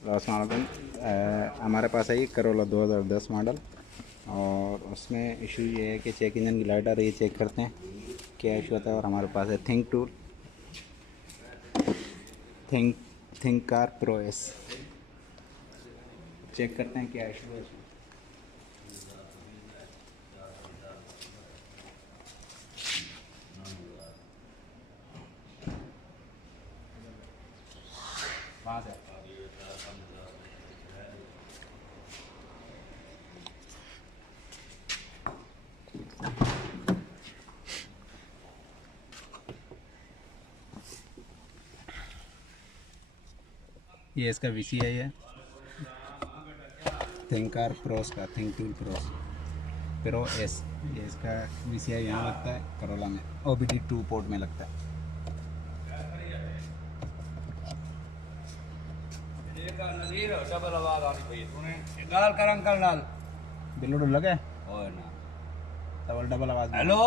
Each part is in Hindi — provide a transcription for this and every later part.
अस्सलाम वालेकुम। हमारे पास है ये करोला 2010 मॉडल, और उसमें इशू ये है कि चेक इंजन की लाइट आ रही है, चेक करते हैं क्या इशू आता है। और हमारे पास है think tool, think car pro s, check करते हैं क्या इशू है इसमें। वहाँ से ये इसका VCI है, थिंक कार प्रोस का, थिंक टूल प्रो एस। ये इसका VCI यहाँ लगता है करोला में, OBD2 पोर्ट में लगता है। डबल आवाज आ रही भाई तूने डाल कर अंकल डाल बिल्लू डुल लगे ओए ना डबल आवाज़ में। हेलो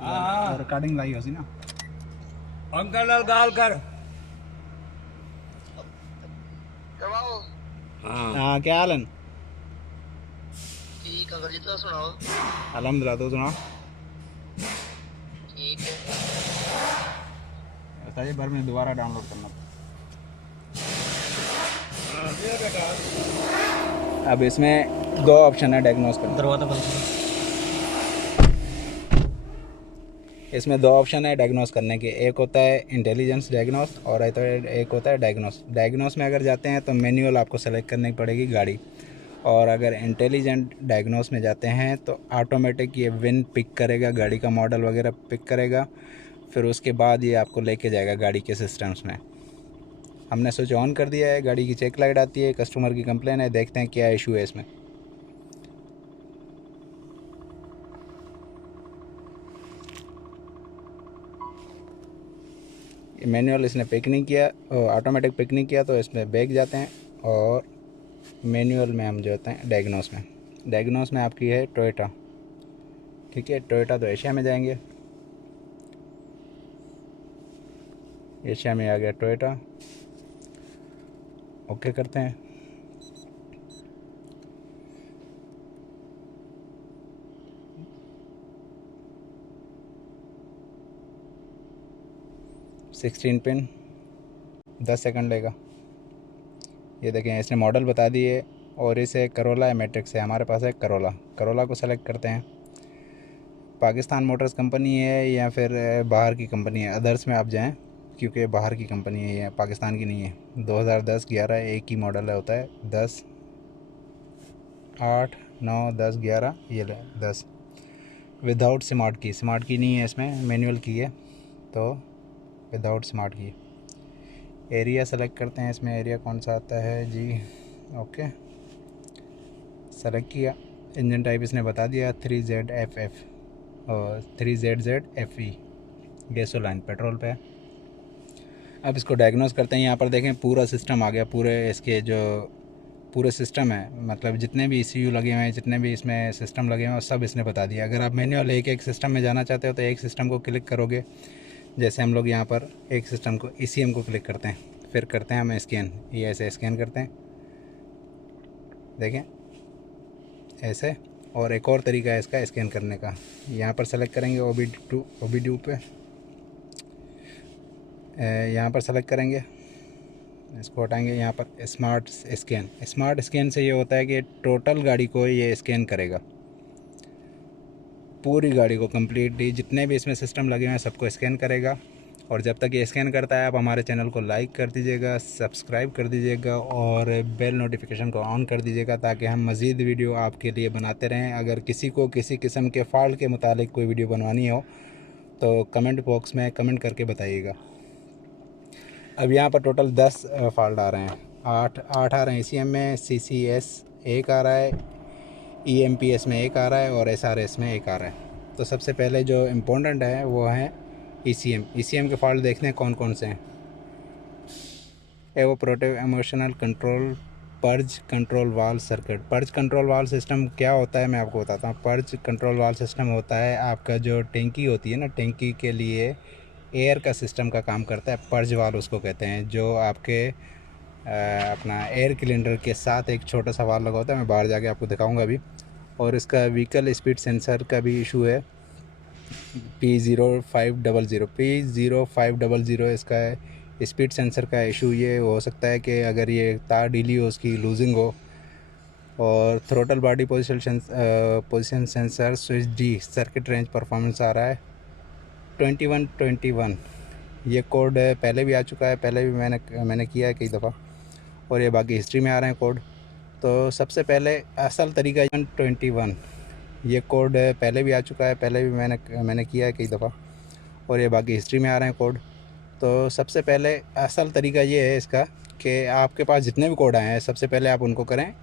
हाँ रिकॉर्डिंग लाई होसी ना। अंकल डाल गाल कर हाँ, क्या हाल है? ठीक है जी, तो सुनाओ। अल्हम्दुलिल्लाह, तो सुनाओ। ठीक है। बताइए, भर में दोबारा डाउनलोड करना। अब इसमें दो ऑप्शन है डायग्नोस करने। दरवाजा बंद करो। इसमें दो ऑप्शन है डायग्नोस करने के, एक होता है इंटेलिजेंस डायग्नोस और एक होता है डायग्नोस। डायग्नोस में अगर जाते हैं तो मैनुअल आपको सेलेक्ट करनी पड़ेगी गाड़ी, और अगर इंटेलिजेंट डायग्नोस में जाते हैं तो ऑटोमेटिक ये विन पिक करेगा, गाड़ी का मॉडल वगैरह पिक करेगा, फिर उसके बाद ये आपको लेके जाएगा गाड़ी के सिस्टम्स में। हमने स्विच ऑन कर दिया है, गाड़ी की चेक लाइट आती है, कस्टमर की कंप्लेन है, देखते हैं क्या इशू है इसमें। मैनुअल इसने पिक नहीं किया, ऑटोमेटिक पिक नहीं किया, तो इसमें बैक जाते हैं और मैनुअल में हम जो होते हैं डायग्नोस में। डायग्नोस में आपकी है टोयोटा, ठीक है। टोयोटा तो एशिया में जाएंगे, एशिया में आ गया टोयोटा, ओके करते हैं। सिक्सटीन पिन 10 सेकंड लेगा। ये देखें, इसने मॉडल बता दिए, और इसे करोला या मैट्रिक्स है। हमारे पास है करोला, करोला को सेलेक्ट करते हैं। पाकिस्तान मोटर्स कंपनी है या फिर बाहर की कंपनी है, अदर्स में आप जाएं, क्योंकि बाहर की कंपनी है, ये पाकिस्तान की नहीं है। 2010 11 एक ही मॉडल होता है, 10 8 9 10 11, ये 10 विदाउट स्मार्ट की नहीं है इसमें, मैनुअल की है, तो विदाउट स्मार्ट की। एरिया सेलेक्ट करते हैं, इसमें एरिया कौन सा आता है जी, ओके सेलेक्ट किया। इंजन टाइप इसने बता दिया 3ZFF और 3ZZFE, गैसोलाइन पेट्रोल पे। अब इसको डायग्नोस करते हैं। यहाँ पर देखें पूरा सिस्टम आ गया, पूरे इसके जो पूरे सिस्टम है, मतलब जितने भी ECU लगे हुए हैं, जितने भी इसमें सिस्टम लगे हुए हैं, सब इसने बता दिया। अगर आप मैनुअल एक एक सिस्टम में जाना चाहते हो तो एक सिस्टम को क्लिक करोगे, जैसे हम लोग यहाँ पर एक सिस्टम को ECM को क्लिक करते हैं, फिर करते हैं हम स्कैन, ये ऐसे स्कैन करते हैं, देखें ऐसे। और एक और तरीका है इसका स्कैन करने का, यहाँ पर सेलेक्ट करेंगे OBD2 पे, यहाँ पर सेलेक्ट करेंगे, इसको हटाएंगे, यहाँ पर स्मार्ट स्कैन से ये होता है कि टोटल गाड़ी को ये स्कैन करेगा, पूरी गाड़ी को कम्प्लीटली, जितने भी इसमें सिस्टम लगे हुए हैं सबको स्कैन करेगा। और जब तक ये स्कैन करता है, आप हमारे चैनल को लाइक कर दीजिएगा, सब्सक्राइब कर दीजिएगा और बेल नोटिफिकेशन को ऑन कर दीजिएगा, ताकि हम मज़ीद वीडियो आपके लिए बनाते रहें। अगर किसी को किसी किस्म के फ़ॉल्ट के मुतालिक कोई वीडियो बनवानी हो तो कमेंट बॉक्स में कमेंट करके बताइएगा। अब यहाँ पर टोटल 10 फॉल्ट आ रहे हैं, 8 आ रहे हैं ECM में, CCS एक आ रहा है, EMPS में एक आ रहा है, और SRS में एक आ रहा है। तो सबसे पहले जो इम्पोर्टेंट है वो है ECM के फॉल्ट देखते हैं कौन कौन से हैं। Evaporative emotional control purge control valve circuit. Purge control valve system क्या होता है मैं आपको बताता हूँ। पर्ज कंट्रोल वाल्व सिस्टम होता है आपका जो टैंकी होती है ना, टैंकी के लिए एयर का सिस्टम का काम करता है। पर्ज वाल्व उसको कहते हैं, जो आपके अपना एयर सिलेंडर के साथ एक छोटा सा वाल्व लगा होता है। मैं बाहर जाके आपको दिखाऊंगा अभी। और इसका व्हीकल स्पीड सेंसर का भी इशू है, P0500 इसका स्पीड सेंसर का इशू ये हो सकता है कि अगर ये तार ढीली हो, उसकी लूजिंग हो। और throttle body position sensor switch D, circuit range performance आ रहा है 2121। ये कोड पहले भी आ चुका है, पहले भी मैंने किया है कई दफ़ा, और ये बाकी हिस्ट्री में आ रहे हैं कोड। तो सबसे पहले असल तरीका 21, ये कोड पहले भी आ चुका है, पहले भी मैंने किया है कई दफ़ा, और ये बाकी हिस्ट्री में आ रहे हैं कोड। तो सबसे पहले असल तरीका ये है इसका कि आपके पास जितने भी कोड आए हैं, सबसे पहले आप उनको करें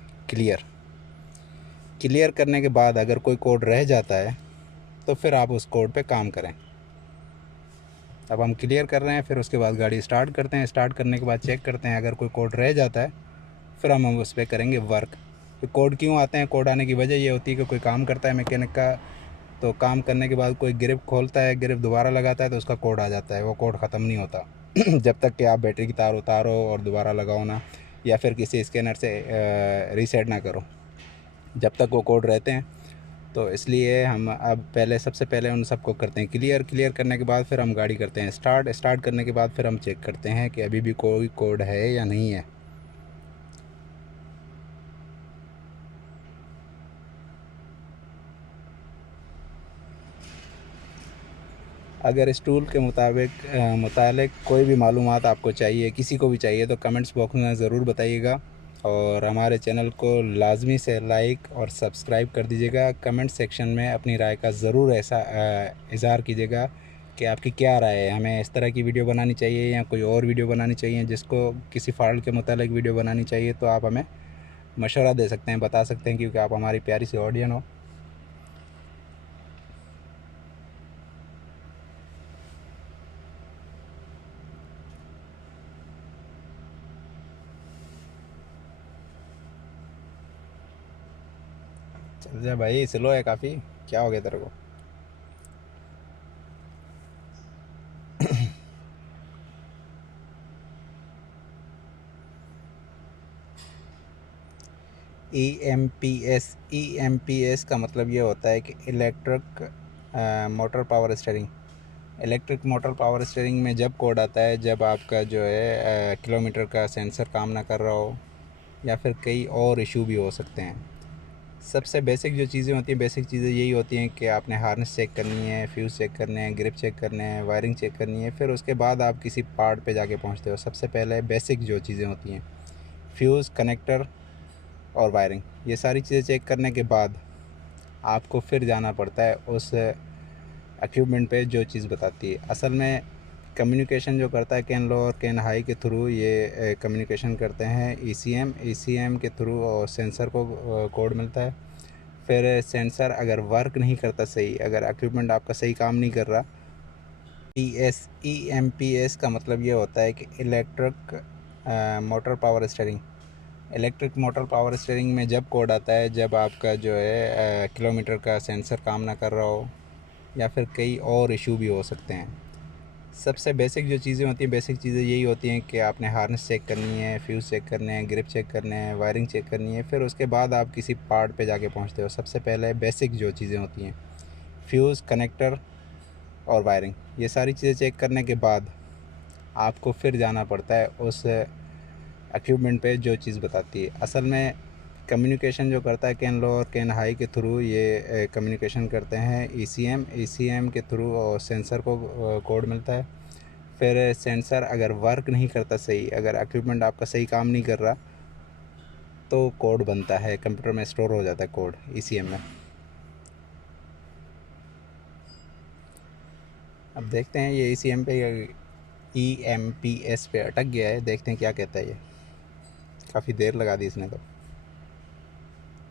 क्लियर करने के बाद अगर कोई कोड रह जाता है तो फिर आप उस कोड पे काम करें। अब हम क्लियर कर रहे हैं, फिर उसके बाद गाड़ी स्टार्ट करते हैं। स्टार्ट करने के बाद चेक करते हैं, अगर कोई कोड रह जाता है फिर हम उस पर करेंगे वर्क। तो कोड क्यों आते हैं? कोड आने की वजह ये होती है कि कोई काम करता है मैकेनिक का, तो काम करने के बाद कोई ग्रिप खोलता है, ग्रिप दोबारा लगाता है तो उसका कोड आ जाता है। वो कोड ख़त्म नहीं होता जब तक कि आप बैटरी की तार उतारो और दोबारा लगाओ ना, या फिर किसी स्कैनर से रीसेट ना करो, जब तक वो कोड रहते हैं। तो इसलिए हम अब सबसे पहले उन सबको करते हैं क्लियर करने के बाद फिर हम गाड़ी करते हैं स्टार्ट करने के बाद फिर हम चेक करते हैं कि अभी भी कोई कोड है या नहीं है। अगर इस टूल के मुतालिक कोई भी मालूमात आपको चाहिए, किसी को भी चाहिए, तो कमेंट्स बॉक्स में ज़रूर बताइएगा। और हमारे चैनल को लाजमी से लाइक और सब्सक्राइब कर दीजिएगा। कमेंट सेक्शन में अपनी राय का ज़रूर ऐसा इज़हार कीजिएगा कि आपकी क्या राय है, हमें इस तरह की वीडियो बनानी चाहिए या कोई और वीडियो बनानी चाहिए, जिसको किसी फॉल्ट के मुतालिक वीडियो बनानी चाहिए। तो आप हमें मशवरा दे सकते हैं, बता सकते हैं, क्योंकि आप हमारी प्यारी सी ऑडियंस हो। चल जा भाई, स्लो है काफ़ी, क्या हो गया तेरे को? ई एम पी एस का मतलब ये होता है कि electric motor power steering. Electric motor power steering में जब कोड आता है, जब आपका जो है किलोमीटर का सेंसर काम ना कर रहा हो, या फिर कई और इशू भी हो सकते हैं। सबसे बेसिक जो चीज़ें होती हैं, बेसिक चीज़ें यही होती हैं कि आपने हार्नेस चेक करनी है, फ्यूज़ चेक करने हैं, ग्रिप चेक करने हैं, वायरिंग चेक करनी है, फिर उसके बाद आप किसी पार्ट पे जाके पहुंचते हो। सबसे पहले बेसिक जो चीज़ें होती हैं, फ्यूज़, कनेक्टर और वायरिंग, ये सारी चीज़ें चेक करने के बाद आपको फिर जाना पड़ता है उस इक्विपमेंट पे जो चीज़ बताती है। असल में कम्युनिकेशन जो करता है कैन लो और कैन हाई के थ्रू, ये कम्युनिकेशन करते हैं ईसीएम के थ्रू, और सेंसर को कोड मिलता है। फिर सेंसर अगर वर्क नहीं करता सही, अगर इक्विपमेंट आपका सही काम नहीं कर रहा, EMPS का मतलब ये होता है कि electric motor power steering. Electric motor power steering में जब कोड आता है, जब आपका जो है किलोमीटर का सेंसर काम ना कर रहा हो, या फिर कई और इशू भी हो सकते हैं। सबसे बेसिक जो चीज़ें होती हैं, बेसिक चीज़ें यही होती हैं कि आपने हार्नेस चेक करनी है, फ्यूज़ चेक करने हैं, ग्रिप चेक करने हैं, वायरिंग चेक करनी है, फिर उसके बाद आप किसी पार्ट पे जाके पहुंचते हो। सबसे पहले बेसिक जो चीज़ें होती हैं, फ्यूज़, कनेक्टर और वायरिंग, ये सारी चीज़ें चेक करने के बाद आपको फिर जाना पड़ता है उस इक्विपमेंट पे जो चीज़ बताती है। असल में कम्युनिकेशन जो करता है कैन लो और कैन हाई के थ्रू, ये कम्युनिकेशन करते हैं ईसीएम के थ्रू, और सेंसर को कोड मिलता है। फिर सेंसर अगर वर्क नहीं करता सही, अगर इक्विपमेंट आपका सही काम नहीं कर रहा, तो कोड बनता है, कंप्यूटर में स्टोर हो जाता है कोड ईसीएम में। अब देखते हैं ये ईसीएम पे, EMPS पे अटक गया है, देखते हैं क्या कहता है ये। काफ़ी देर लगा दी इसने तो।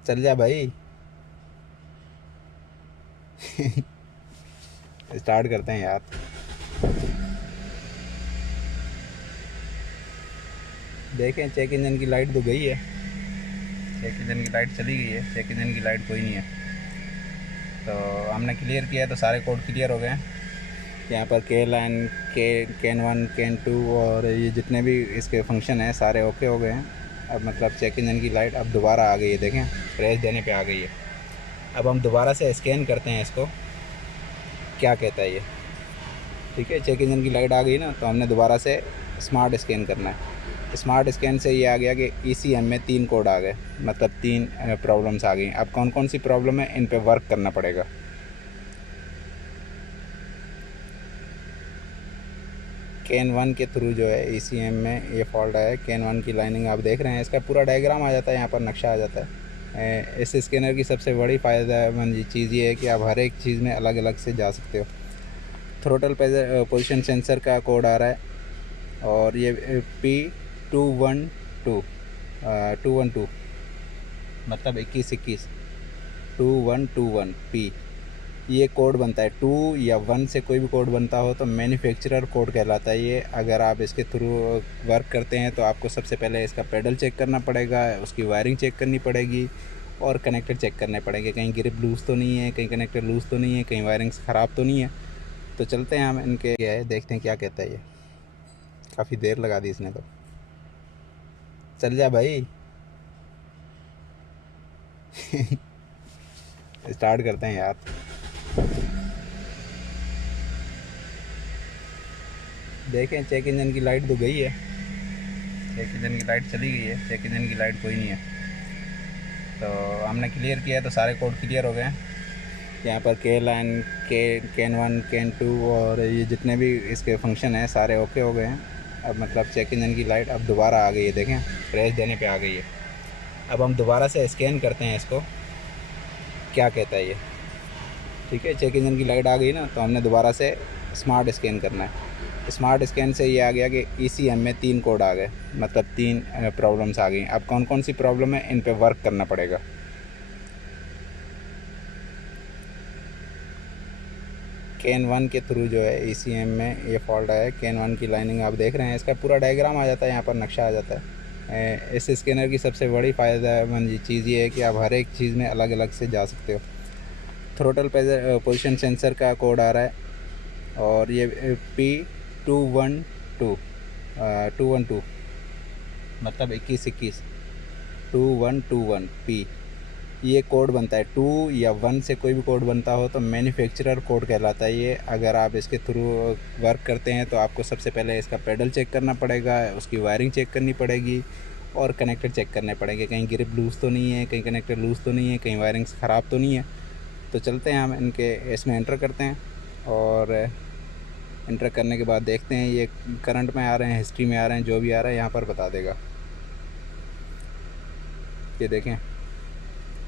चल जा भाई स्टार्ट करते हैं यार। देखें, चेक इंजन की लाइट तो गई है, चेक इंजन की लाइट चली गई है, चेक इंजन की लाइट कोई नहीं है। तो हमने क्लियर किया है, तो सारे कोड क्लियर हो गए हैं। यहाँ पर के लाइन कैन 1 कैन 2 और ये जितने भी इसके फंक्शन हैं सारे ओके हो गए हैं। अब मतलब चेक इंजन की लाइट अब दोबारा आ गई है, देखें प्रेस देने पे आ गई है। अब हम दोबारा से स्कैन करते हैं इसको, क्या कहता है ये। ठीक है, चेक इंजन की लाइट आ गई ना, तो हमने दोबारा से स्मार्ट स्कैन करना है। स्मार्ट स्कैन से ये आ गया कि ECM में 3 कोड आ गए, मतलब 3 प्रॉब्लम्स आ गई। अब कौन कौन सी प्रॉब्लम है इन पे वर्क करना पड़ेगा। कैन 1 के थ्रू जो है ECM में ये फॉल्ट आया है। कैन 1 की लाइनिंग आप देख रहे हैं, इसका पूरा डायग्राम आ जाता है, यहाँ पर नक्शा आ जाता है। इस स्कैनर की सबसे बड़ी फ़ायदेमंद चीज़ ये है कि आप हर एक चीज़ में अलग अलग से जा सकते हो। थ्रोटल पोजीशन सेंसर का कोड आ रहा है और ये P212 212 मतलब 2121 2121 P, ये कोड बनता है। 2 या 1 से कोई भी कोड बनता हो तो मैन्युफैक्चरर कोड कहलाता है ये। अगर आप इसके थ्रू वर्क करते हैं तो आपको सबसे पहले इसका पेडल चेक करना पड़ेगा, उसकी वायरिंग चेक करनी पड़ेगी और कनेक्टर चेक करने पड़ेंगे, कहीं ग्रिप लूज़ तो नहीं है, कहीं कनेक्टर लूज़ तो नहीं है, कहीं वायरिंग्स ख़राब तो नहीं है। तो चलते हैं हम इनके, क्या है देखते हैं क्या कहता है ये। काफ़ी देर लगा दी इसने तो। चल जा भाई स्टार्ट करते हैं यार। देखें चेक इंजन की लाइट तो गई है, चेक इंजन की लाइट चली गई है, चेक इंजन की लाइट कोई नहीं है। तो हमने क्लियर किया है तो सारे कोड क्लियर हो गए हैं। यहाँ पर के लाइन कैन 1 कैन 2 और ये जितने भी इसके फंक्शन हैं सारे ओके हो गए हैं। अब मतलब चेक इंजन की लाइट अब दोबारा आ गई है, देखें प्रेस देने पे आ गई है। अब हम दोबारा से स्कैन करते हैं इसको, क्या कहता है ये। ठीक है, चेक इंजन की लाइट आ गई ना, तो हमने दोबारा से स्मार्ट स्कैन करना है। स्मार्ट स्कैन से ये आ गया कि ECM में 3 कोड आ गए, मतलब 3 प्रॉब्लम्स आ गई। अब कौन कौन सी प्रॉब्लम है इन पे वर्क करना पड़ेगा। कैन 1 के थ्रू जो है ECM में ये फॉल्ट आया है। कैन 1 की लाइनिंग आप देख रहे हैं, इसका पूरा डायग्राम आ जाता है, यहाँ पर नक्शा आ जाता है। इस स्कैनर की सबसे बड़ी फ़ायदेमंद चीज़ ये है कि आप हर एक चीज़ में अलग अलग से जा सकते हो। थ्रोटल पोजीशन सेंसर का कोड आ रहा है और ये P212 212 मतलब 2121 2121 P, ये कोड बनता है। 2 या 1 से कोई भी कोड बनता हो तो मैन्युफैक्चरर कोड कहलाता है ये। अगर आप इसके थ्रू वर्क करते हैं तो आपको सबसे पहले इसका पेडल चेक करना पड़ेगा, उसकी वायरिंग चेक करनी पड़ेगी और कनेक्टर चेक करने पड़ेंगे, कहीं ग्रिप लूज़ तो नहीं है, कहीं कनेक्टर लूज़ तो नहीं है, कहीं वायरिंग्स ख़राब तो नहीं है। तो चलते हैं हम इनके इसमें एंटर करते हैं और एंटर करने के बाद देखते हैं ये करंट में आ रहे हैं, हिस्ट्री में आ रहे हैं, जो भी आ रहा है यहाँ पर बता देगा। ये देखें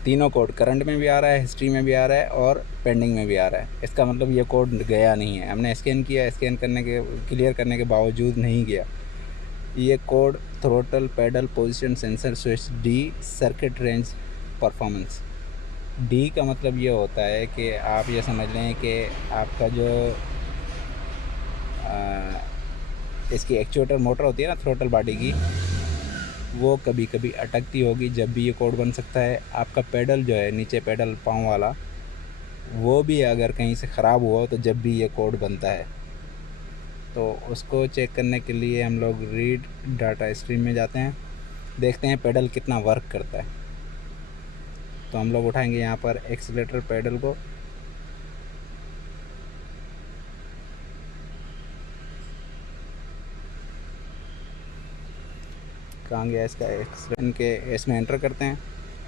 तीनों कोड करंट में भी आ रहा है, हिस्ट्री में भी आ रहा है और पेंडिंग में भी आ रहा है। इसका मतलब ये कोड गया नहीं है, हमने स्कैन किया, स्कैन करने के क्लियर करने के बावजूद नहीं गया। ये code throttle pedal position sensor switch D circuit range performance. D का मतलब ये होता है कि आप ये समझ लें कि आपका जो इसकी एक्चुएटर मोटर होती है ना थ्रोटल बॉडी की, वो कभी कभी अटकती होगी, जब भी ये कोड बन सकता है। आपका पेडल जो है नीचे पेडल पाँव वाला, वो भी अगर कहीं से ख़राब हुआ तो जब भी ये कोड बनता है। तो उसको चेक करने के लिए हम लोग रीड डाटा स्ट्रीम में जाते हैं, देखते हैं पेडल कितना वर्क करता है। तो हम लोग उठाएंगे यहाँ पर एक्सीलरेटर पेडल को, कहाँ गया इसका एक्सीलरेटर के, इसमें एंटर करते हैं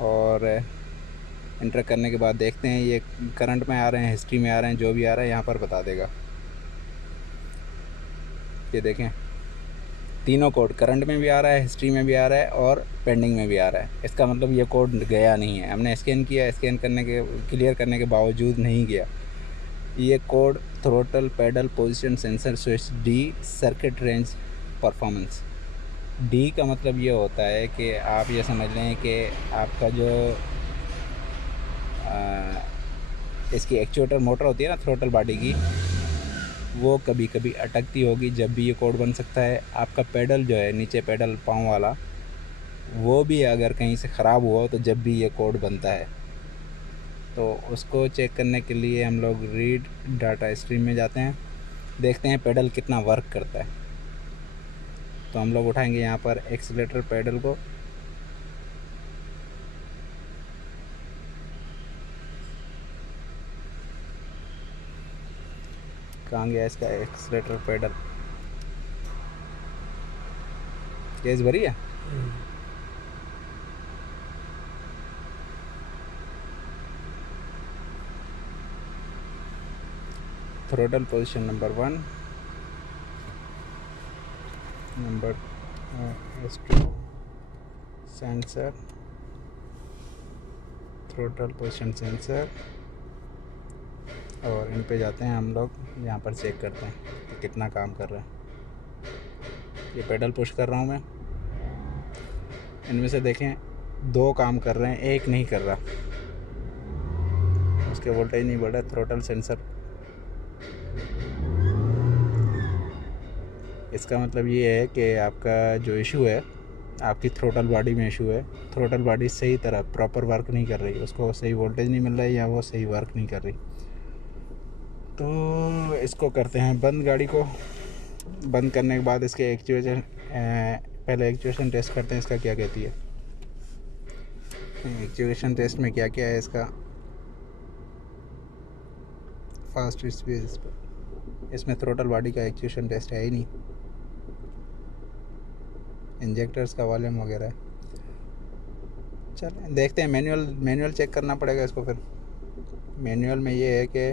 और एंटर करने के बाद देखते हैं ये करंट में आ रहे हैं, हिस्ट्री में आ रहे हैं, जो भी आ रहा है यहाँ पर बता देगा। ये देखें तीनों कोड करंट में भी आ रहा है, हिस्ट्री में भी आ रहा है और पेंडिंग में भी आ रहा है। इसका मतलब ये कोड गया नहीं है, हमने स्कैन किया, स्कैन करने के क्लियर करने के बावजूद नहीं गया। ये code throttle pedal position sensor switch D circuit range performance. D का मतलब ये होता है कि आप ये समझ लें कि आपका जो इसकी एक्चुएटर मोटर होती है ना थ्रोटल बॉडी की, वो कभी कभी अटकती होगी, जब भी ये कोड बन सकता है। आपका पेडल जो है नीचे पेडल पाँव वाला, वो भी अगर कहीं से ख़राब हुआ तो जब भी ये कोड बनता है। तो उसको चेक करने के लिए हम लोग रीड डाटा स्ट्रीम में जाते हैं, देखते हैं पेडल कितना वर्क करता है। तो हम लोग उठाएंगे यहाँ पर एक्सीलेटर पेडल को, कहाँ गया इसका एक्सीलेटर पेडल, गैस भरी है। Throttle position number 1, number S2 sensor, throttle position sensor, और इन पे जाते हैं हम लोग, यहाँ पर चेक करते हैं कि कितना काम कर रहा है। ये पेडल पुश कर रहा हूँ मैं, इनमें से देखें 2 काम कर रहे हैं, 1 नहीं कर रहा, उसके वोल्टेज नहीं बढ़ रहा। थ्रोटल सेंसर, इसका मतलब ये है कि आपका जो इशू है, आपकी थ्रोटल बॉडी में इशू है। थ्रोटल बॉडी सही तरह प्रॉपर वर्क नहीं कर रही, उसको सही वोल्टेज नहीं मिल रहा है या वो सही वर्क नहीं कर रही। तो इसको करते हैं बंद। गाड़ी को बंद करने के बाद इसके एक्चुएशन, पहले एक्चुएशन टेस्ट करते हैं इसका क्या कहती है। एक्चुएशन टेस्ट में क्या क्या है इसका, फास्ट स्पीड, इसमें थ्रोटल बॉडी का एक्चुएशन टेस्ट है ही नहीं, इंजेक्टर्स का वॉल्यूम वगैरह है। चलें देखते हैं, मैनुअल चेक करना पड़ेगा इसको। फिर मैनुअल में ये है कि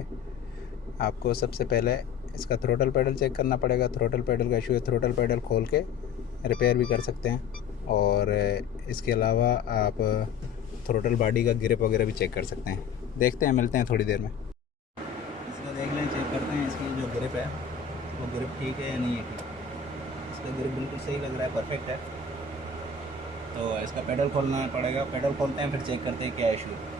आपको सबसे पहले इसका थ्रोटल पैडल चेक करना पड़ेगा। थ्रोटल पैडल का इशू है, थ्रोटल पैडल खोल के रिपेयर भी कर सकते हैं, और इसके अलावा आप थ्रोटल बॉडी का ग्रिप वगैरह भी चेक कर सकते हैं। देखते हैं, मिलते हैं थोड़ी देर में। इसका देख लें, चेक करते हैं इसकी जो ग्रिप है वो ग्रिप ठीक है या नहीं है ठीक। इसका ग्रिप बिल्कुल सही लग रहा है, परफेक्ट है। तो इसका पेडल खोलना पड़ेगा, पेडल खोलते हैं फिर चेक करते हैं क्या इशू है।